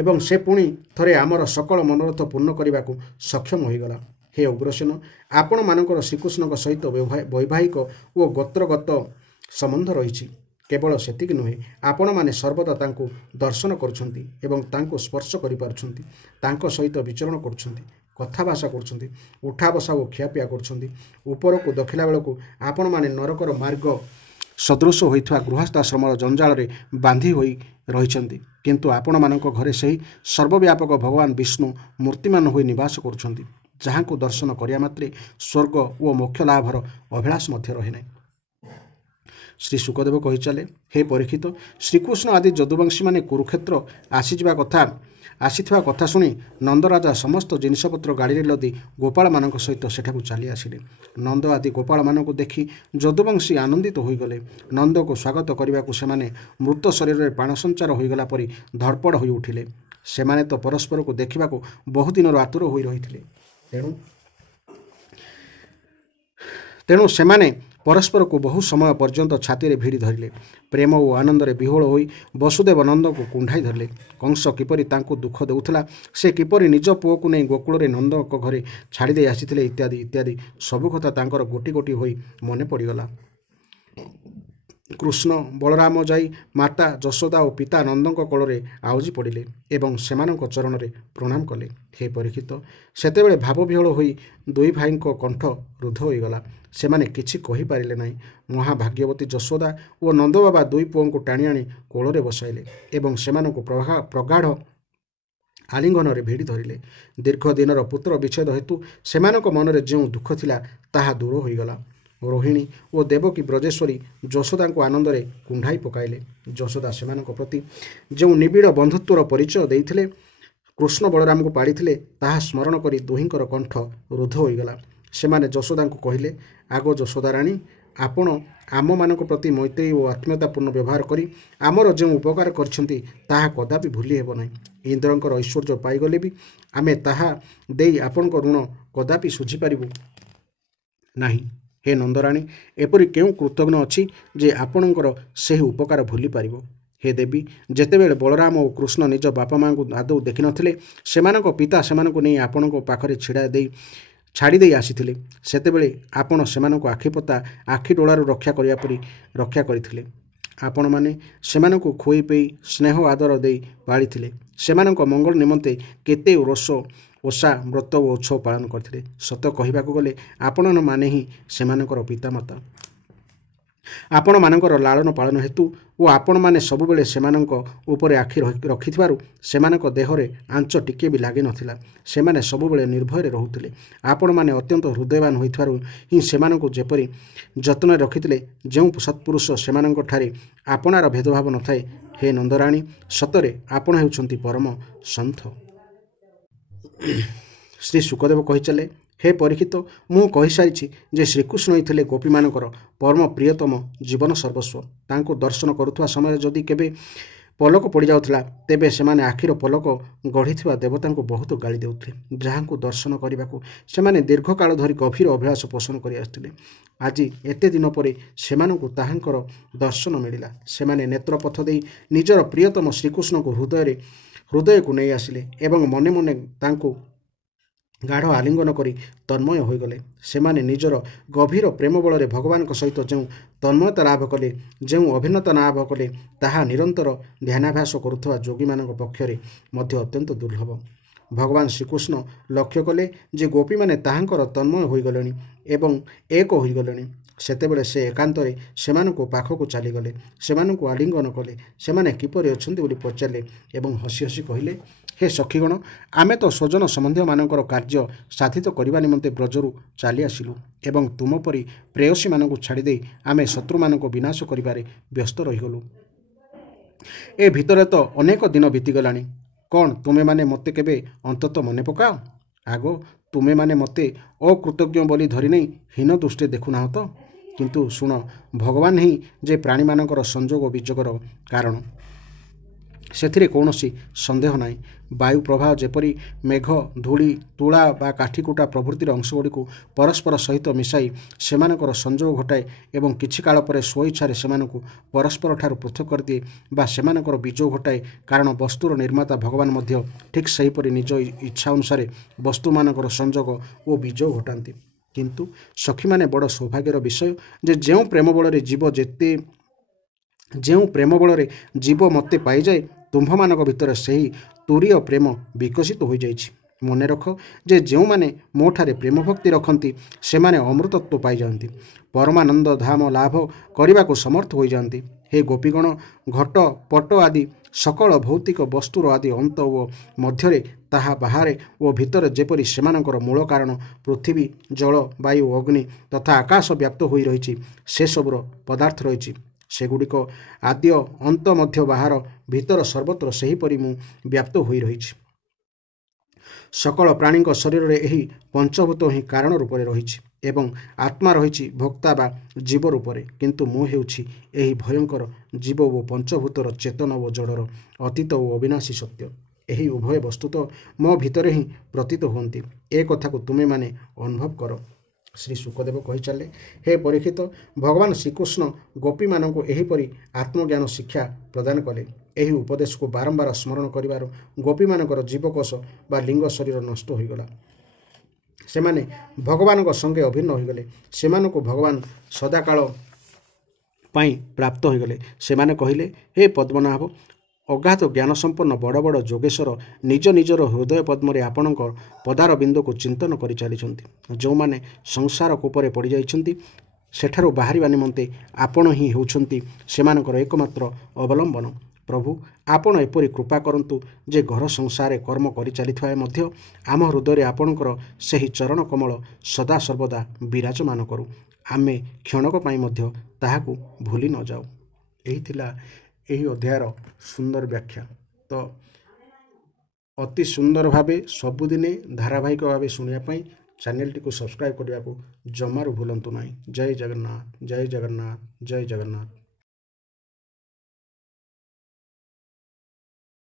ଏବଂ ସେ ପୁଣି ଥରେ ଆମର ସକଳ ମନୋରଥ ପୂର୍ଣ୍ଣ କରିବାକୁ ସକ୍ଷମ ହୋଇଗଲା। ହେ ଉଗ୍ରସେନ, ଆପଣମାନଙ୍କର ଶ୍ରୀକୃଷ୍ଣଙ୍କ ସହିତ ବୈବାହିକ ଓ ଗୋତ୍ରଗତ ସମ୍ବନ୍ଧ ରହିଛି। କେବଳ ସେତିକି ନୁହେଁ, ଆପଣମାନେ ସର୍ବଦା ତାଙ୍କୁ ଦର୍ଶନ କରୁଛନ୍ତି ଏବଂ ତାଙ୍କୁ ସ୍ପର୍ଶ କରିପାରୁଛନ୍ତି, ତାଙ୍କ ସହିତ ବିଚରଣ କରୁଛନ୍ତି, କଥାଭାଷା କରୁଛନ୍ତି, ଉଠା ବସା ଓ ଖିଆପିଆ କରୁଛନ୍ତି। ଉପରକୁ ଦେଖିଲା ବେଳକୁ ଆପଣମାନେ ନରକର ମାର୍ଗ ସଦୃଶ ହୋଇଥିବା ଗୃହସ୍ଥାଶ୍ରମର ଜଞ୍ଜାଳରେ ବାନ୍ଧି ହୋଇ ରହିଛନ୍ତି, କିନ୍ତୁ ଆପଣମାନଙ୍କ ଘରେ ସେହି ସର୍ବବ୍ୟାପକ ଭଗବାନ ବିଷ୍ଣୁ ମୂର୍ତ୍ତିମାନ ହୋଇ ନିବାସ କରୁଛନ୍ତି, ଯାହାଙ୍କୁ ଦର୍ଶନ କରିବା ମାତ୍ରେ ସ୍ୱର୍ଗ ଓ ମୋକ୍ଷ ଲାଭର ଅଭିଳାଷ ମଧ୍ୟ ରହେ ନାହିଁ। ଶ୍ରୀ ଶୁକଦେବ କହିଚାଲେ, ହେ ପରୀକ୍ଷିତ, ଶ୍ରୀକୃଷ୍ଣ ଆଦି ଯଦୁବଂଶୀମାନେ କୁରୁକ୍ଷେତ୍ର ଆସିଥିବା କଥା ଶୁଣି ନନ୍ଦରାଜା ସମସ୍ତ ଜିନିଷପତ୍ର ଗାଡ଼ିରେ ଲଦି ଗୋପାଳମାନଙ୍କ ସହିତ ସେଠାକୁ ଚାଲି ଆସିଲେ। ନନ୍ଦ ଆଦି ଗୋପାଳମାନଙ୍କୁ ଦେଖି ଯଦୁବଂଶୀ ଆନନ୍ଦିତ ହୋଇଗଲେ। ନନ୍ଦକୁ ସ୍ୱାଗତ କରିବାକୁ ସେମାନେ ମୃତ ଶରୀରରେ ପ୍ରାଣସଞ୍ଚାର ହୋଇଗଲା ପରି ଧଡ଼ପଡ଼ ହୋଇ ଉଠିଲେ। ସେମାନେ ତ ପରସ୍ପରକୁ ଦେଖିବାକୁ ବହୁଦିନରୁ ଆତୁର ହୋଇ ରହିଥିଲେ। ତେଣୁ ସେମାନେ ପରସ୍ପରକୁ ବହୁ ସମୟ ପର୍ଯ୍ୟନ୍ତ ଛାତିରେ ଭିଡ଼ି ଧରିଲେ। ପ୍ରେମ ଓ ଆନନ୍ଦରେ ବିହୋଳ ହୋଇ ବସୁଦେବ ନନ୍ଦଙ୍କୁ କୁଣ୍ଢାଇ ଧରିଲେ। କଂସ କିପରି ତାଙ୍କୁ ଦୁଃଖ ଦେଉଥିଲା, ସେ କିପରି ନିଜ ପୁଅକୁ ନେଇ ଗୋକୁଳରେ ନନ୍ଦଙ୍କ ଘରେ ଛାଡ଼ିଦେଇ ଆସିଥିଲେ, ଇତ୍ୟାଦି ଇତ୍ୟାଦି ସବୁ କଥା ତାଙ୍କର ଗୋଟି ଗୋଟି ହୋଇ ମନେ ପଡ଼ିଗଲା। କୃଷ୍ଣ ବଳରାମ ଯାଇ ମାତା ଯଶୋଦା ଓ ପିତା ନନ୍ଦଙ୍କ କୋଳରେ ଆଉଜି ପଡ଼ିଲେ ଏବଂ ସେମାନଙ୍କ ଚରଣରେ ପ୍ରଣାମ କଲେ। ହେ ପରୀକ୍ଷିତ, ସେତେବେଳେ ଭାବବିହ୍ୱଳ ହୋଇ ଦୁଇ ଭାଇଙ୍କ କଣ୍ଠ ରୁଦ୍ଧ ହୋଇଗଲା। ସେମାନେ କିଛି କହିପାରିଲେ ନାହିଁ। ମହାଭାଗ୍ୟବତୀ ଯଶୋଦା ଓ ନନ୍ଦବାବା ଦୁଇ ପୁଅଙ୍କୁ ଟାଣି ଆଣି କୋଳରେ ବସାଇଲେ ଏବଂ ସେମାନଙ୍କୁ ପ୍ରଗାଢ଼ ଆଲିଙ୍ଗନରେ ଭିଡ଼ି ଧରିଲେ। ଦୀର୍ଘ ଦିନର ପୁତ୍ର ବିଚ୍ଛେଦ ହେତୁ ସେମାନଙ୍କ ମନରେ ଯେଉଁ ଦୁଃଖ ଥିଲା, ତାହା ଦୂର ହୋଇଗଲା। ରୋହିଣୀ ଓ ଦେବକୀ ବ୍ରଜେଶ୍ୱରୀ ଯଶୋଦାଙ୍କୁ ଆନନ୍ଦରେ କୁଣ୍ଢାଇ ପକାଇଲେ। ଯଶୋଦା ସେମାନଙ୍କ ପ୍ରତି ଯେଉଁ ନିବିଡ଼ ବନ୍ଧୁତ୍ୱର ପରିଚୟ ଦେଇଥିଲେ, କୃଷ୍ଣ ବଳରାମଙ୍କୁ ପାଳିଥିଲେ, ତାହା ସ୍ମରଣ କରି ଦୁହିଁଙ୍କର କଣ୍ଠ ରୁଦ୍ଧ ହୋଇଗଲା। ସେମାନେ ଯଶୋଦାଙ୍କୁ କହିଲେ, ଆଗ ଯଶୋଦାରାଣୀ, ଆପଣ ଆମମାନଙ୍କ ପ୍ରତି ମୈତ୍ରୀ ଓ ଆତ୍ମୀୟତାପୂର୍ଣ୍ଣ ବ୍ୟବହାର କରି ଆମର ଯେଉଁ ଉପକାର କରିଛନ୍ତି, ତାହା କଦାପି ଭୁଲି ହେବ ନାହିଁ। ଇନ୍ଦ୍ରଙ୍କର ଐଶ୍ୱର୍ଯ୍ୟ ପାଇଗଲେ ବି ଆମେ ତାହା ଦେଇ ଆପଣଙ୍କ ଋଣ କଦାପି ଶୁଝିପାରିବୁ ନାହିଁ। ହେ ନନ୍ଦରାଣୀ, ଏପରି କେଉଁ କୃତଘ୍ନ ଅଛି ଯେ ଆପଣଙ୍କର ସେହି ଉପକାର ଭୁଲି ପାରିବ? ହେ ଦେବୀ, ଯେତେବେଳେ ବଳରାମ ଓ କୃଷ୍ଣ ନିଜ ବାପା ମାଆଙ୍କୁ ଆଦୌ ଦେଖିନଥିଲେ, ସେମାନଙ୍କ ପିତା ସେମାନଙ୍କୁ ନେଇ ଆପଣଙ୍କ ପାଖରେ ଛାଡ଼ି ଦେଇ ଆସିଥିଲେ, ସେତେବେଳେ ଆପଣ ସେମାନଙ୍କୁ ଆଖିପତା ଆଖି ଡୋଳାରୁ ରକ୍ଷା କରିବା ପରି ରକ୍ଷା କରିଥିଲେ। ଆପଣମାନେ ସେମାନଙ୍କୁ ଖୋଇ ପେଇ ସ୍ନେହ ଆଦର ଦେଇ ପାଳିଥିଲେ। ସେମାନଙ୍କ ମଙ୍ଗଳ ନିମନ୍ତେ କେତେ ଓଷା ବ୍ରତ ଓ ଉତ୍ସବ ପାଳନ କରିଥିଲେ। ସତ କହିବାକୁ ଗଲେ ଆପଣମାନେ ହିଁ ସେମାନଙ୍କର ପିତାମାତା। ଆପଣମାନଙ୍କର ଲାଳନ ପାଳନ ହେତୁ ଓ ଆପଣମାନେ ସବୁବେଳେ ସେମାନଙ୍କ ଉପରେ ଆଖି ରଖିଥିବାରୁ ସେମାନଙ୍କ ଦେହରେ ଆଞ୍ଚ ଟିକିଏ ବି ଲାଗିନଥିଲା। ସେମାନେ ସବୁବେଳେ ନିର୍ଭୟରେ ରହୁଥିଲେ। ଆପଣମାନେ ଅତ୍ୟନ୍ତ ହୃଦୟବାନ ହୋଇଥିବାରୁ ହିଁ ସେମାନଙ୍କୁ ଯେପରି ଯତ୍ନରେ ରଖିଥିଲେ। ଯେଉଁ ସତ୍ପୁରୁଷ ସେମାନଙ୍କଠାରେ ଆପଣାର ଭେଦଭାବ ନଥାଏ। ହେ ନନ୍ଦରାଣୀ, ସତରେ ଆପଣ ହେଉଛନ୍ତି ପରମ ସନ୍ଥ। ଶ୍ରୀ ଶୁକଦେବ କହିଚାଲେ, ହେ ପରୀକ୍ଷିତ, ମୁଁ କହିସାରିଛି ଯେ ଶ୍ରୀକୃଷ୍ଣ ହିଁ ଥିଲେ ଗୋପୀମାନଙ୍କର ପରମ ପ୍ରିୟତମ ଜୀବନ ସର୍ବସ୍ୱ। ତାଙ୍କୁ ଦର୍ଶନ କରୁଥିବା ସମୟରେ ଯଦି କେବେ ପଲକ ପଡ଼ିଯାଉଥିଲା, ତେବେ ସେମାନେ ଆଖିର ପଲକ ଗଢ଼ିଥିବା ଦେବତାଙ୍କୁ ବହୁତ ଗାଳି ଦେଉଥିଲେ, ଯାହାଙ୍କୁ ଦର୍ଶନ କରିବାକୁ ସେମାନେ ଦୀର୍ଘକାଳ ଧରି ଗଭୀର ଅଭିଳାଷ ପୋଷଣ କରି ଆସିଥିଲେ। ଆଜି ଏତେ ଦିନ ପରେ ସେମାନଙ୍କୁ ତାହାଙ୍କର ଦର୍ଶନ ମିଳିଲା। ସେମାନେ ନେତ୍ରପଥ ଦେଇ ନିଜର ପ୍ରିୟତମ ଶ୍ରୀକୃଷ୍ଣଙ୍କୁ ହୃଦୟକୁ ନେଇ ଆସିଲେ ଏବଂ ମନେ ମନେ ତାଙ୍କୁ ଗାଢ଼ ଆଲିଙ୍ଗନ କରି ତନ୍ମୟ ହୋଇଗଲେ। ସେମାନେ ନିଜର ଗଭୀର ପ୍ରେମ ବଳରେ ଭଗବାନଙ୍କ ସହିତ ଯେଉଁ ତନ୍ମୟତା ଲାଭ କଲେ, ଯେଉଁ ଅଭିନ୍ନତା ଲାଭ କଲେ, ତାହା ନିରନ୍ତର ଧ୍ୟାନାଭ୍ୟାସ କରୁଥିବା ଯୋଗୀମାନଙ୍କ ପକ୍ଷରେ ମଧ୍ୟ ଅତ୍ୟନ୍ତ ଦୁର୍ଲଭ। ଭଗବାନ ଶ୍ରୀକୃଷ୍ଣ ଲକ୍ଷ୍ୟ କଲେ ଯେ ଗୋପୀମାନେ ତାହାଙ୍କର ତନ୍ମୟ ହୋଇଗଲେଣି ଏବଂ ଏକ ହୋଇଗଲେଣି। ସେତେବେଳେ ସେ ଏକାନ୍ତରେ ସେମାନଙ୍କୁ ପାଖକୁ ଚାଲିଗଲେ, ସେମାନଙ୍କୁ ଆଲିଙ୍ଗନ କଲେ। ସେମାନେ କିପରି ଅଛନ୍ତି ବୋଲି ପଚାରିଲେ ଏବଂ ହସି ହସି କହିଲେ, ହେ ସଖୀଗଣ, ଆମେ ତ ସ୍ୱଜନ ସମ୍ବନ୍ଧୀୟମାନଙ୍କର କାର୍ଯ୍ୟ ସାଧିତ କରିବା ନିମନ୍ତେ ବ୍ରଜରୁ ଚାଲି ଆସିଲୁ ଏବଂ ତୁମ ପରି ପ୍ରେୟସୀମାନଙ୍କୁ ଛାଡ଼ିଦେଇ ଆମେ ଶତ୍ରୁମାନଙ୍କୁ ବିନାଶ କରିବାରେ ବ୍ୟସ୍ତ ରହିଗଲୁ। ଏ ଭିତରେ ତ ଅନେକ ଦିନ ବିତିଗଲାଣି। କ'ଣ ତୁମେମାନେ ମୋତେ କେବେ ଅନ୍ତତଃ ମନେ ପକାଅ? ଆଗ ତୁମେମାନେ ମୋତେ ଅକୃତଜ୍ଞ ବୋଲି ଧରିନେଇ ହୀନ ଦୃଷ୍ଟିରେ ଦେଖୁନାହ ତ? କିନ୍ତୁ ଶୁଣ, ଭଗବାନ ହିଁ ଯେ ପ୍ରାଣୀମାନଙ୍କର ସଂଯୋଗ ବିଯୋଗର କାରଣ। ସେଥିରେ କୌଣସି ସନ୍ଦେହ ନାହିଁ। ବାୟୁ ପ୍ରବାହ ଯେପରି ମେଘ, ଧୂଳି, ତୁଳା ବା କାଠିକୁଟା ପ୍ରଭୃତିର ଅଂଶଗୁଡ଼ିକୁ ପରସ୍ପର ସହିତ ମିଶାଇ ସେମାନଙ୍କର ସଂଯୋଗ ଘଟାଏ ଏବଂ କିଛି କାଳ ପରେ ସ୍ୱଇଚ୍ଛାରେ ସେମାନଙ୍କୁ ପରସ୍ପରଠାରୁ ପୃଥକ କରିଦିଏ ବା ସେମାନଙ୍କର ବିଯୋଗ ଘଟାଏ, କାରଣ ବସ୍ତୁର ନିର୍ମାତା ଭଗବାନ ମଧ୍ୟ ଠିକ୍ ସେହିପରି ନିଜ ଇଚ୍ଛା ଅନୁସାରେ ବସ୍ତୁମାନଙ୍କର ସଂଯୋଗ ଓ ବିଯୋଗ ଘଟାନ୍ତି। କିନ୍ତୁ ସଖୀମାନେ ବଡ଼ ସୌଭାଗ୍ୟର ବିଷୟ ଯେ ଯେଉଁ ପ୍ରେମ ବଳରେ ଜୀବ ମୋତେ ପାଇଯାଏ, ତୁମ୍ଭମାନଙ୍କ ଭିତରେ ସେହି ତୁରୀୟ ପ୍ରେମ ବିକଶିତ ହୋଇଯାଇଛି। ମନେ ରଖ ଯେ ଯେଉଁମାନେ ମୋ ଠାରେ ପ୍ରେମ ଭକ୍ତି ରଖନ୍ତି ସେମାନେ ଅମୃତତ୍ୱ ପାଇଯାଆନ୍ତି, ପରମାନନ୍ଦ ଧାମ ଲାଭ କରିବାକୁ ସମର୍ଥ ହୋଇଯାଆନ୍ତି। ହେ ଗୋପୀଗଣ, ଘଟ, ପଟ ଆଦି ସକଳ ଭୌତିକ ବସ୍ତୁର ଆଦି ଅନ୍ତ ଓ ମଧ୍ୟରେ ତାହା ବାହାରେ ଓ ଭିତରେ ଯେପରି ସେମାନଙ୍କର ମୂଳ କାରଣ ପୃଥିବୀ, ଜଳ, ବାୟୁ, ଅଗ୍ନି ତଥା ଆକାଶ ବ୍ୟାପ୍ତ ହୋଇ ରହିଛି, ସେସବୁର ପଦାର୍ଥ ରହିଛି, ସେଗୁଡ଼ିକ ଆଦ୍ୟ ଅନ୍ତ ମଧ୍ୟ ବାହାର ଭିତର ସର୍ବତ୍ର ସେହିପରି ମୁଁ ବ୍ୟାପ୍ତ ହୋଇ ରହିଛି। ସକଳ ପ୍ରାଣୀଙ୍କ ଶରୀରରେ ଏହି ପଞ୍ଚଭୂତ ହିଁ କାରଣ ରୂପରେ ରହିଛି ଏବଂ ଆତ୍ମା ରହିଛି ଭୋକ୍ତା ବା ଜୀବ ରୂପରେ, କିନ୍ତୁ ମୁଁ ହେଉଛି ଏହି ଭୟଙ୍କର ଜୀବ ଓ ପଞ୍ଚଭୂତର ଚେତନ ଓ ଜଡ଼ର ଅତୀତ ଓ ଅବିନାଶୀ ସତ୍ୟ। ଏହି ଉଭୟ ବସ୍ତୁତ ମୋ ଭିତରେ ହିଁ ପ୍ରତୀତ ହୁଅନ୍ତି। ଏ କଥାକୁ ତୁମେମାନେ ଅନୁଭବ କର। ଶ୍ରୀ ଶୁକଦେବ କହିଚାଲେ, ହେ ପରୀକ୍ଷିତ, ଭଗବାନ ଶ୍ରୀକୃଷ୍ଣ ଗୋପୀମାନଙ୍କୁ ଏହିପରି ଆତ୍ମଜ୍ଞାନ ଶିକ୍ଷା ପ୍ରଦାନ କଲେ। ଏହି ଉପଦେଶକୁ ବାରମ୍ବାର ସ୍ମରଣ କରିବାରୁ ଗୋପୀମାନଙ୍କର ଜୀବକୋଷ ବା ଲିଙ୍ଗ ଶରୀର ନଷ୍ଟ ହୋଇଗଲା। ସେମାନେ ଭଗବାନଙ୍କ ସଙ୍ଗେ ଅଭିନ୍ନ ହୋଇଗଲେ। ସେମାନଙ୍କୁ ଭଗବାନ ସଦାକାଳ ପାଇଁ ପ୍ରାପ୍ତ ହୋଇଗଲେ। ସେମାନେ କହିଲେ, ହେ ପଦ୍ମନାଭ, ଅଗାଧ ଜ୍ଞାନସମ୍ପନ୍ନ ବଡ଼ ବଡ଼ ଯୋଗେଶ୍ୱର ନିଜ ନିଜର ହୃଦୟ ପଦ୍ମରେ ଆପଣଙ୍କ ପଦାର ବିନ୍ଦୁକୁ ଚିନ୍ତନ କରି ଚାଲିଛନ୍ତି। ଯେଉଁମାନେ ସଂସାର କୂପରେ ପଡ଼ିଯାଇଛନ୍ତି ସେଠାରୁ ବାହାରିବା ନିମନ୍ତେ ଆପଣ ହିଁ ହେଉଛନ୍ତି ସେମାନଙ୍କର ଏକମାତ୍ର ଅବଲମ୍ବନ। ପ୍ରଭୁ, ଆପଣ ଏପରି କୃପା କରନ୍ତୁ ଯେ ଘର ସଂସାରରେ କର୍ମ କରିଚାଲିଥିବା ମଧ୍ୟ ଆମ ହୃଦୟରେ ଆପଣଙ୍କର ସେହି ଚରଣ କମଳ ସଦାସର୍ବଦା ବିରାଜମାନ କରୁ। ଆମେ କ୍ଷଣକ ପାଇଁ ମଧ୍ୟ ତାହାକୁ ଭୁଲି ନ ଯାଉ। ଏହି ଥିଲା ଏହି ଅଧ୍ୟାୟର ସୁନ୍ଦର ବ୍ୟାଖ୍ୟା। ତ ଅତି ସୁନ୍ଦର ଭାବେ ସବୁଦିନେ ଧାରାବାହିକ ଭାବେ ଶୁଣିବା ପାଇଁ ଚ୍ୟାନେଲଟିକୁ ସବସ୍କ୍ରାଇବ୍ କରିବାକୁ ଜମାରୁ ଭୁଲନ୍ତୁ ନାହିଁ। ଜୟ ଜଗନ୍ନାଥ, ଜୟ ଜଗନ୍ନାଥ, ଜୟ ଜଗନ୍ନାଥ।